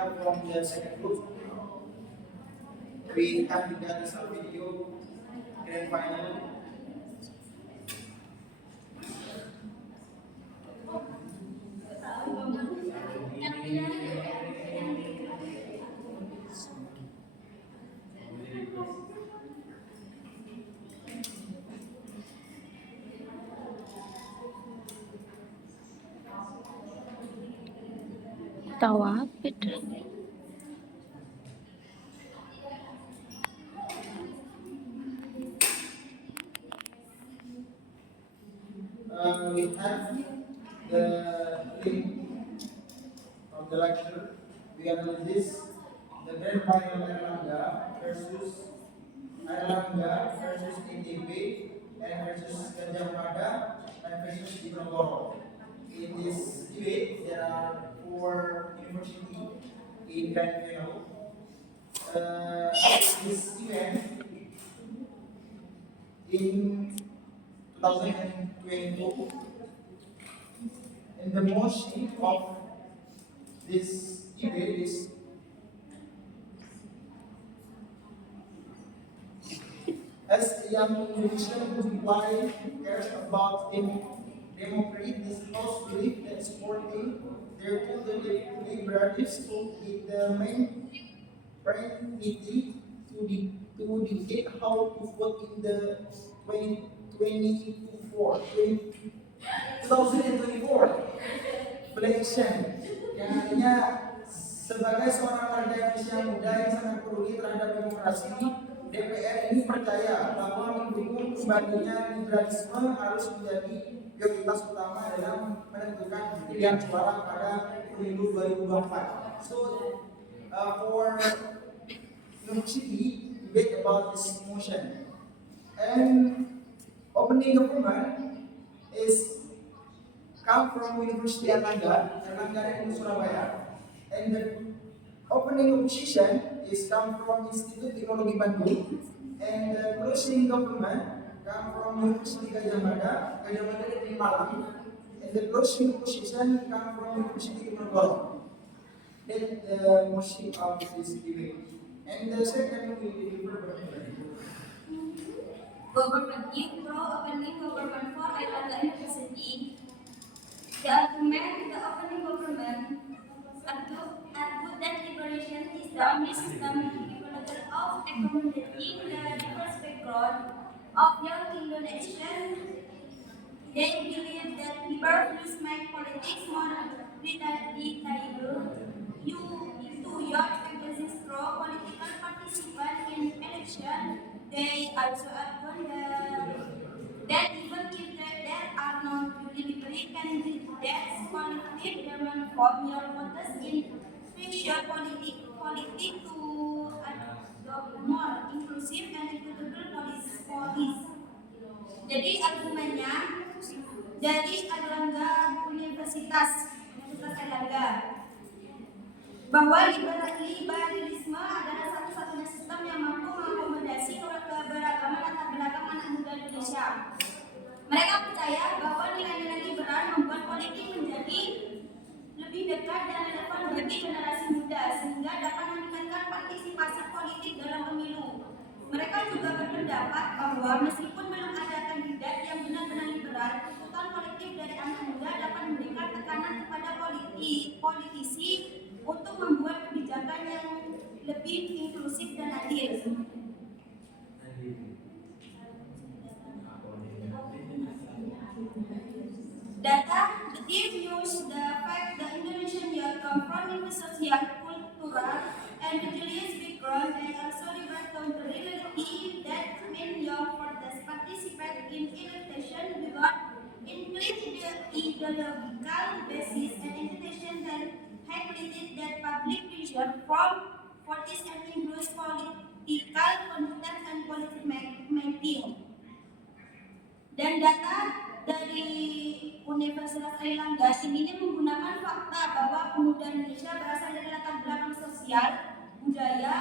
Airlangga from the second group. We have begun this video grand final. Tawa We have the link of the lecture. We analyze the grand final Airlangga versus ITB and versus Gajah Mada and versus Diponegoro. In this debate, there are 4 universities in grand final. This event in 2022, and the motion of this debate is as a young Indonesian who imply cares about democracy, this house believe that supporting their deliberative will be the main priority to dictate how to vote in the 2024 election, yang artinya sebagai seorang warga Indonesia muda yang sangat peduli terhadap demokrasi, DPR ini percaya bahwa mendukung kembalinya liberalisme harus menjadi prioritas utama dalam menentukan pilihan suara pada pemilu 2024. So, for university debate about this motion, and opening government is come from University Airlangga in Surabaya, and the opening opposition is come from Institut Teknologi Bandung, and the closing government come from University Gajah Mada di Malang, and the closing opposition come from University Diponegoro. That the motion of this debate, and the second will be Government in pro opening government for Airlangga University. The argument the opening government argued that liberation is the only system capable of accommodating the diverse background of young Indonesians. They believe that liberals make politics more relatable to young pro political participants in election. They also argue that even if there are no deliberate candidates, politics development from your voters in future politics to adopt more inclusive and equitable policies. Jadi argumennya dari Airlangga Universitas Airlangga bahwa liberalisme adalah satu-satunya sistem yang mampu mengakomodasi keberagaman antar beragam anak muda Indonesia. Mereka percaya bahwa nilai-nilai liberal membuat politik menjadi lebih dekat dan relevan bagi generasi muda sehingga dapat meningkatkan partisipasi politik dalam pemilu. Mereka juga berpendapat bahwa meskipun belum ada kandidat yang benar-benar liberal, tuntutan politik dari anak muda dapat memberikan tekanan kepada politisi untuk membuat kebijakan yang lebih inklusif dan adil. Data, the team used the fact that Indonesian youth come from social, cultural, and religious background. They also reflect on the reality that many young voters participate in election without including the ideological basis and institution that highlighted that public pressure from voters and influence political content and policy making. Dan data dari Universitas Airlangga ini menggunakan fakta bahwa pemuda Indonesia berasal dari latar belakang sosial, budaya,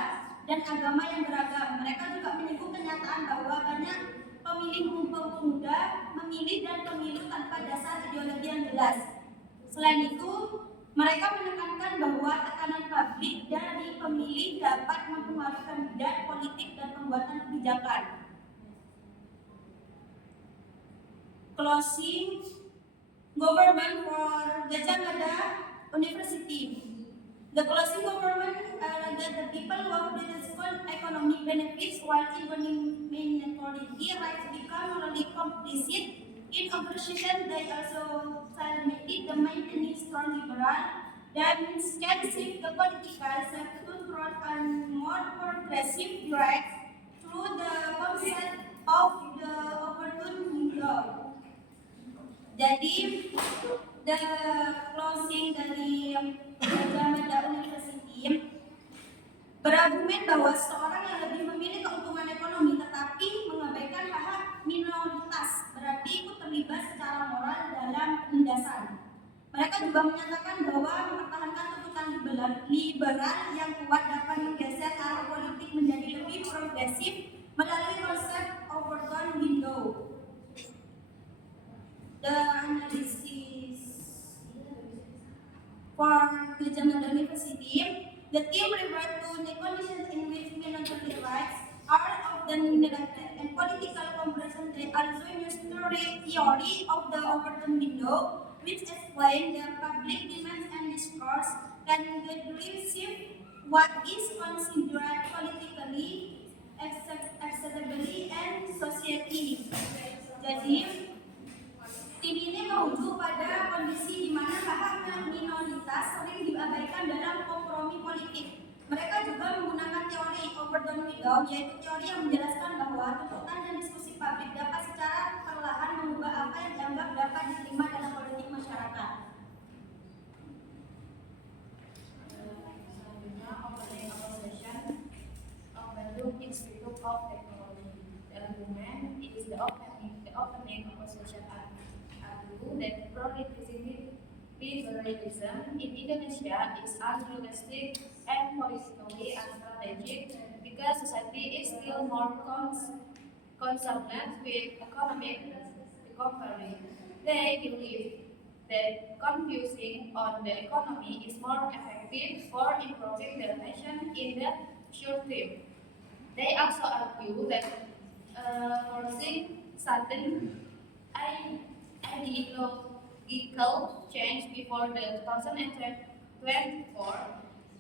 dan agama yang beragam. Mereka juga menyebut kenyataan bahwa banyak pemilih pemuda memilih dan pemilu tanpa dasar ideologi yang jelas. Selain itu, mereka menekankan bahwa tekanan publik publik dari pemilih dapat mempengaruhi kandidat politik dan pembuatan kebijakan. Closing government for Gajah Mada University. The closing government that the people of the school economic benefits while even minority rights become morally complicit in opposition. They also celebrated the maintaining strong liberal that can shift the political sector toward a more progressive direct through the concept of the opportune window. Jadi the closing dari Gajah Mada University berargumen bahwa seorang yang lebih memilih keuntungan ekonomi tetapi mengabaikan hak-hak minoritas berarti ikut terlibat secara moral dalam penindasan. Mereka juga menyatakan bahwa mempertahankan tuntutan liberal yang kuat dapat menggeser arah politik menjadi lebih progresif melalui konsep overturned window. The analysis for Gajah Mada University, the team referred to the conditions in which minority rights are often neglected and political compression. They also use theory of the overturned window, which explain the public demands and discourse can gradually shift what is considered politically acceptable and society. Jadi tim ini merujuk pada kondisi di mana hak-hak minoritas sering diabaikan dalam kompromi politik. Mereka juga menggunakan teori overturned window, yaitu teori yang menjelaskan bahwa tuntutan dan diskusi publik dapat secara perlahan mengubah apa yang dianggap dapat diterima dalam politik masyarakat. Selanjutnya, opening session of Bandung Institute of Technology. The argument is the opening session that pro-liberalism in Indonesia is unrealistic and politically unstrategic because society is still more concerned with economic recovery. They believe that focusing on the economy is more effective for improving the nation in the short term. They also argue that forcing sudden ideological change before the 2024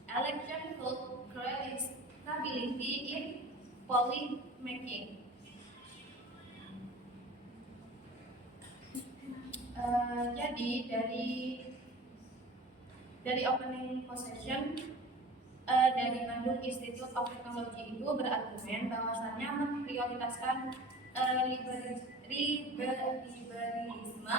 election could create stability in policy making. Jadi dari opening session dari Bandung Institute of Technology itu berargumen bahwasannya memprioritaskan liberalisme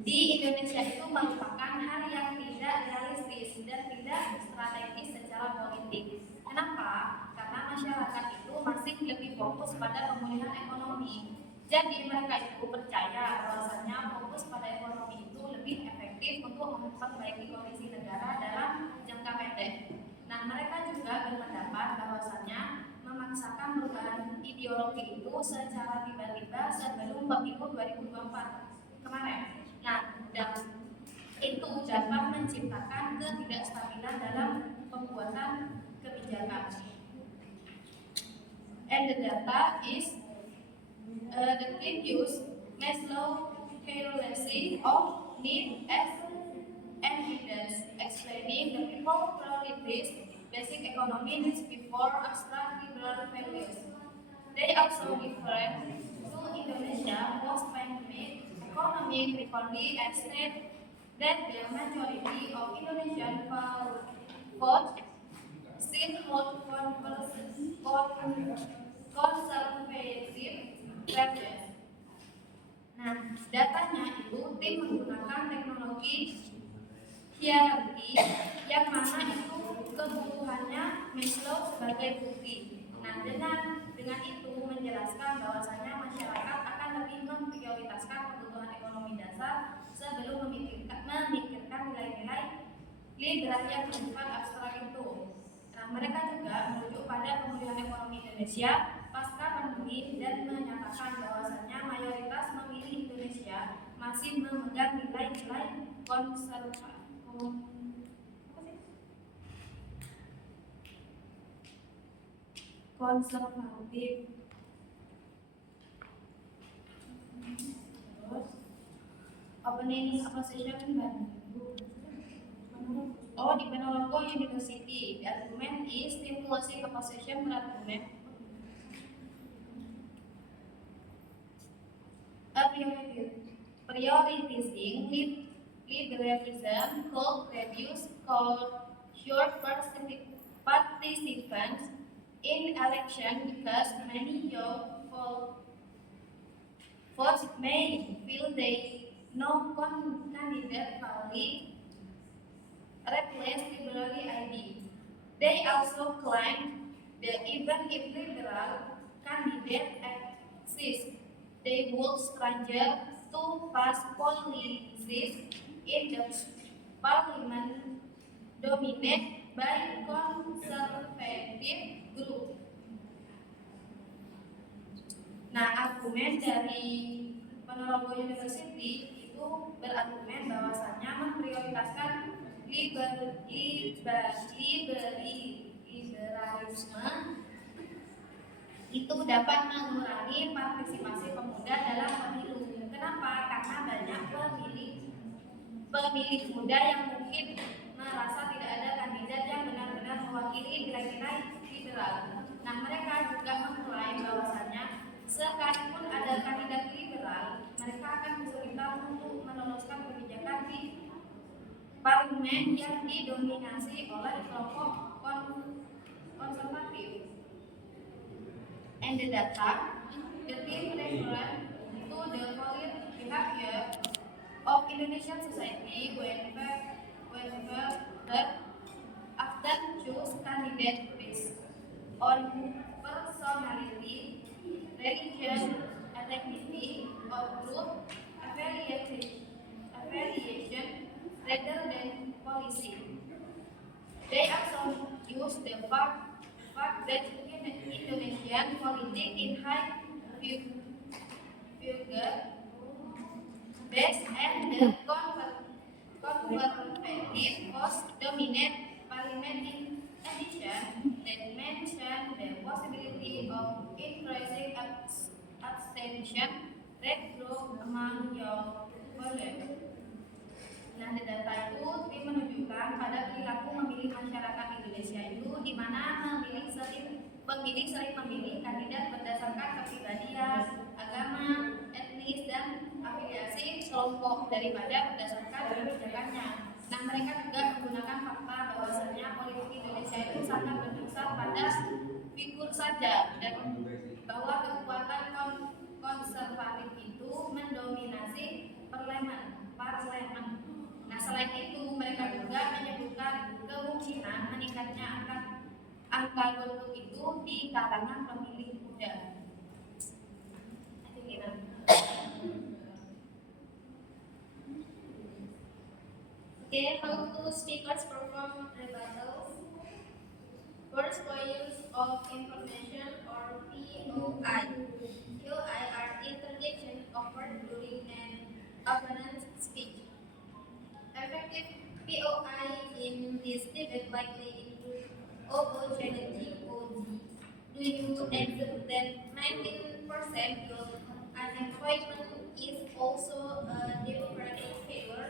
di Indonesia itu merupakan hal yang tidak realistis dan tidak strategis secara politik. Kenapa? Karena masyarakat itu masih lebih fokus pada pemulihan ekonomi. Jadi mereka itu percaya bahwasannya fokus pada ekonomi itu lebih efektif untuk memperbaiki kondisi negara dalam jangka pendek. Nah, mereka juga berpendapat bahwasannya memaksakan perubahan ideologi itu secara tiba-tiba sebelum pemilu 2024 kemarin. Nah, dan itu dapat menciptakan ketidakstabilan dalam pembuatan kebijakan. And the data is the team use Maslow hierarchy of need as evidence, explaining the people priorities basic economy needs before abstract liberal values. They also refer to Indonesia post-pandemic economic recovery and state that the majority of Indonesian vote still hold conservative values. Nah, datanya itu tim menggunakan teknologi hierarki yang mana itu kebutuhannya Maslow sebagai bukti. Nah, dengan itu menjelaskan bahwasanya masyarakat akan lebih memprioritaskan kebutuhan ekonomi dasar sebelum memikirkan nilai-nilai liberal yang bersifat abstrak itu. Nah, mereka juga merujuk pada pemulihan ekonomi Indonesia pasca pandemi dan menyatakan bahwasanya mayoritas pemilih Indonesia masih memegang nilai-nilai konservatif. Terus opening opposition Oh, di Penorogo University. The argument is stimulating opposition argument. A prioritizing liberalism could reduce short participants in election because many young votes may feel they no candidate valid replace liberally ID. They also claim that even if liberal candidate exists, they would stranger to past policies in the parliament dominated by conservative group. Nah, argumen dari Ponorogo University itu berargumen bahwasannya memprioritaskan liberalisme itu dapat mengurangi partisipasi pemuda dalam pemilu. Kenapa? Karena banyak pemilih muda yang mungkin merasa tidak ada kandidat yang benar-benar mewakili nilai-nilai liberal. Nah, mereka juga mengklaim bahwasannya sekalipun ada kandidat liberal, mereka akan kesulitan untuk meloloskan kebijakan di parlemen yang didominasi oleh kelompok konservatif. And the data, the team referred to the following behavior of Indonesian society whenever often choose candidate based on personality, religion, ethnicity, or group affiliation rather than policy. They also use the fact that Indonesian politics in high figure based and the conservative host dominate parliament in addition that mention the possibility of increasing abstention rate group among young voters. Nah, data itu menunjukkan pada perilaku memilih masyarakat Indonesia itu di mana pemilih sering memilih kandidat berdasarkan kepribadian, agama, etnis, dan afiliasi kelompok daripada berdasarkan kebijakannya. Nah, mereka juga menggunakan fakta bahwasanya politik Indonesia itu sangat berdasar pada figur saja dan bahwa kekuatan konservatif itu mendominasi parlemen. Nah, selain itu mereka juga menyebutkan kemungkinan meningkatnya angka golput itu di kalangan pemilih muda. Okay, how do speakers perform rebuttals? First, use of information or POI. POI are interjection offered during an opponent's speech. Effective POI in this debate likely include OO challenging OG. Do you accept that 19% youth unemployment is also a democratic favor?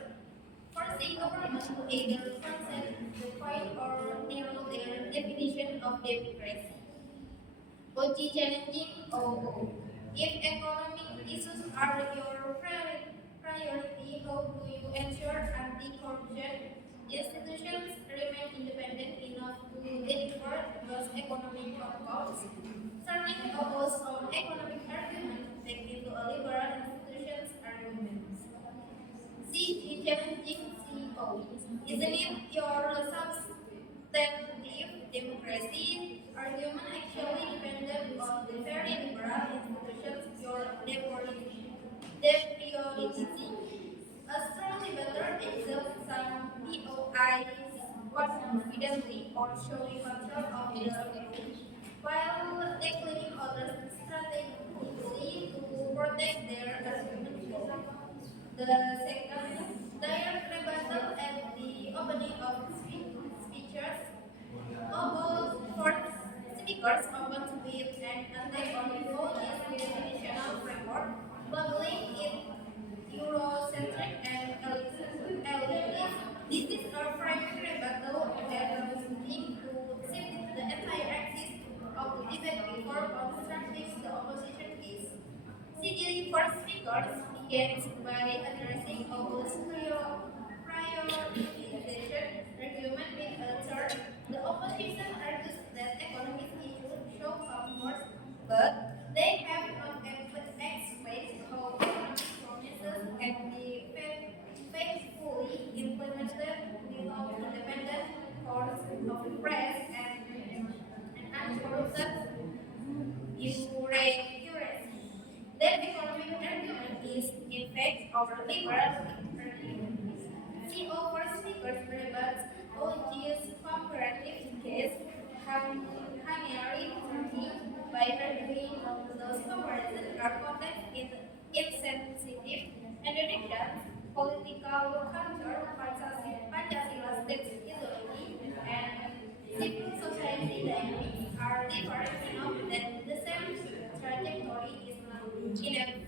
Forcing government to either consent the point or narrow their definition of democracy. OG challenging OO. If economic issues are your priority, how do you ensure anti-corruption institutions remain independent enough to deliver those economic outcomes? Turning OO's own economic argument back into a liberal institutions argument. CG challenging CEO. Isn't it your substantive democracy argument actually dependent on the very liberal institutions you're deprioritizing? A strongly better example some POIs confidently or showing control of their group while declining others strategically to protect their argument. The second, direct rebuttal at the opening of speeches. All four speakers open to speakers debates use comparative case Hungary Turkey by arguing those comparisons are context insensitive and Indonesians political culture Pancasila state ideology and civil society dynamics are different enough that the same trajectory is not inevitable.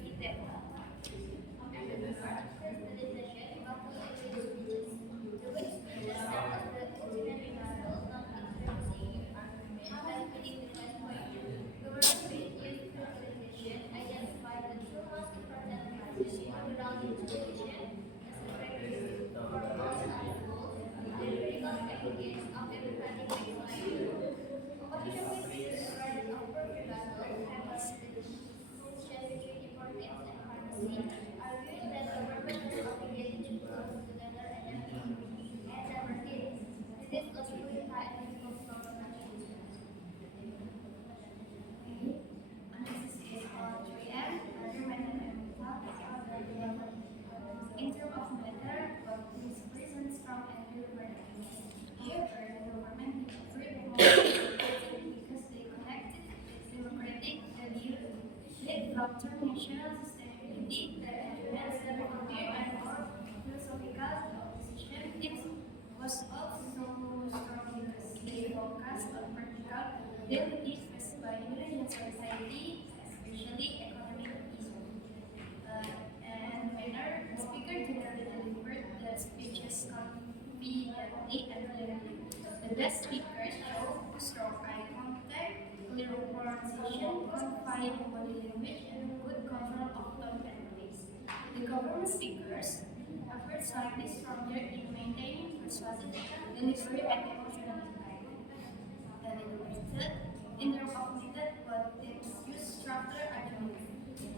In terms of matter, what is present from everywhere. However, the government is very because they connected democratic values with long-term national sustainability, and severe and more philosophical opposition. It was also strong because they focus on practical daily needs faced by Indonesian society, especially economic issues. And winner, the speaker generally delivered the speeches conveniently and clearly. The best speakers show strong eye contact, clear pronunciation, confined body language, and good control of tone and pace. The government speakers effort slightly stronger in maintaining persuasive delivery and emotional impact. In terms of method, what they use structure argument.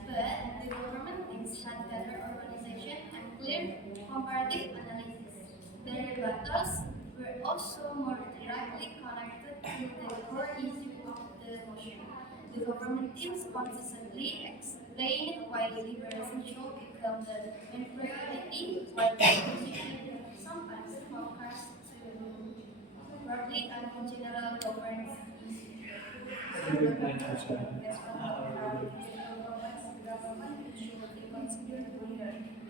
But the government thinks had better organization and clear comparative analysis. Their rebuttals were also more directly connected to the core issue of the motion. The government teams consistently explained why liberalism should become the main priority, while the opposition sometimes focused to broadly and general governance.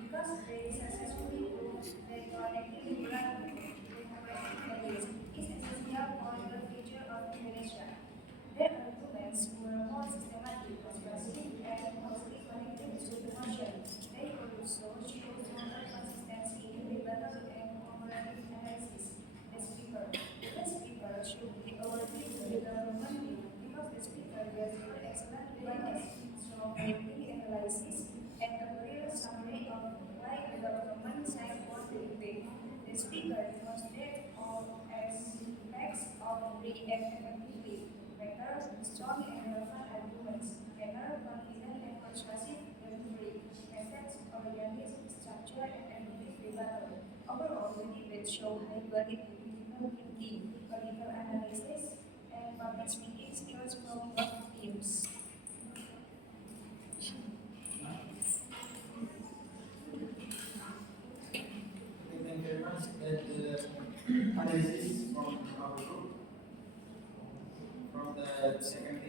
Because they successfully proved that connecting liberal democratic values is essential for the future of Indonesia. Their arguments were more systematic, persuasive, and closely connected to the motion. They also show stronger consistency in rebuttal and comparative analysis. The speaker should be awarded the government because the speaker delivered excellent rebuttals, strong critical analysis, and a clear summary of why the government side was the debate. The speaker demonstrated all aspects of the effectively, better, strong and relevant arguments, better, confident and persuasive delivery, essence-oriented structure and effective rebuttal. Overall, the debate showed high quality critical thinking, political analysis, and public speaking skills from both teams. Thank you very much. That the analysis from our group, from the second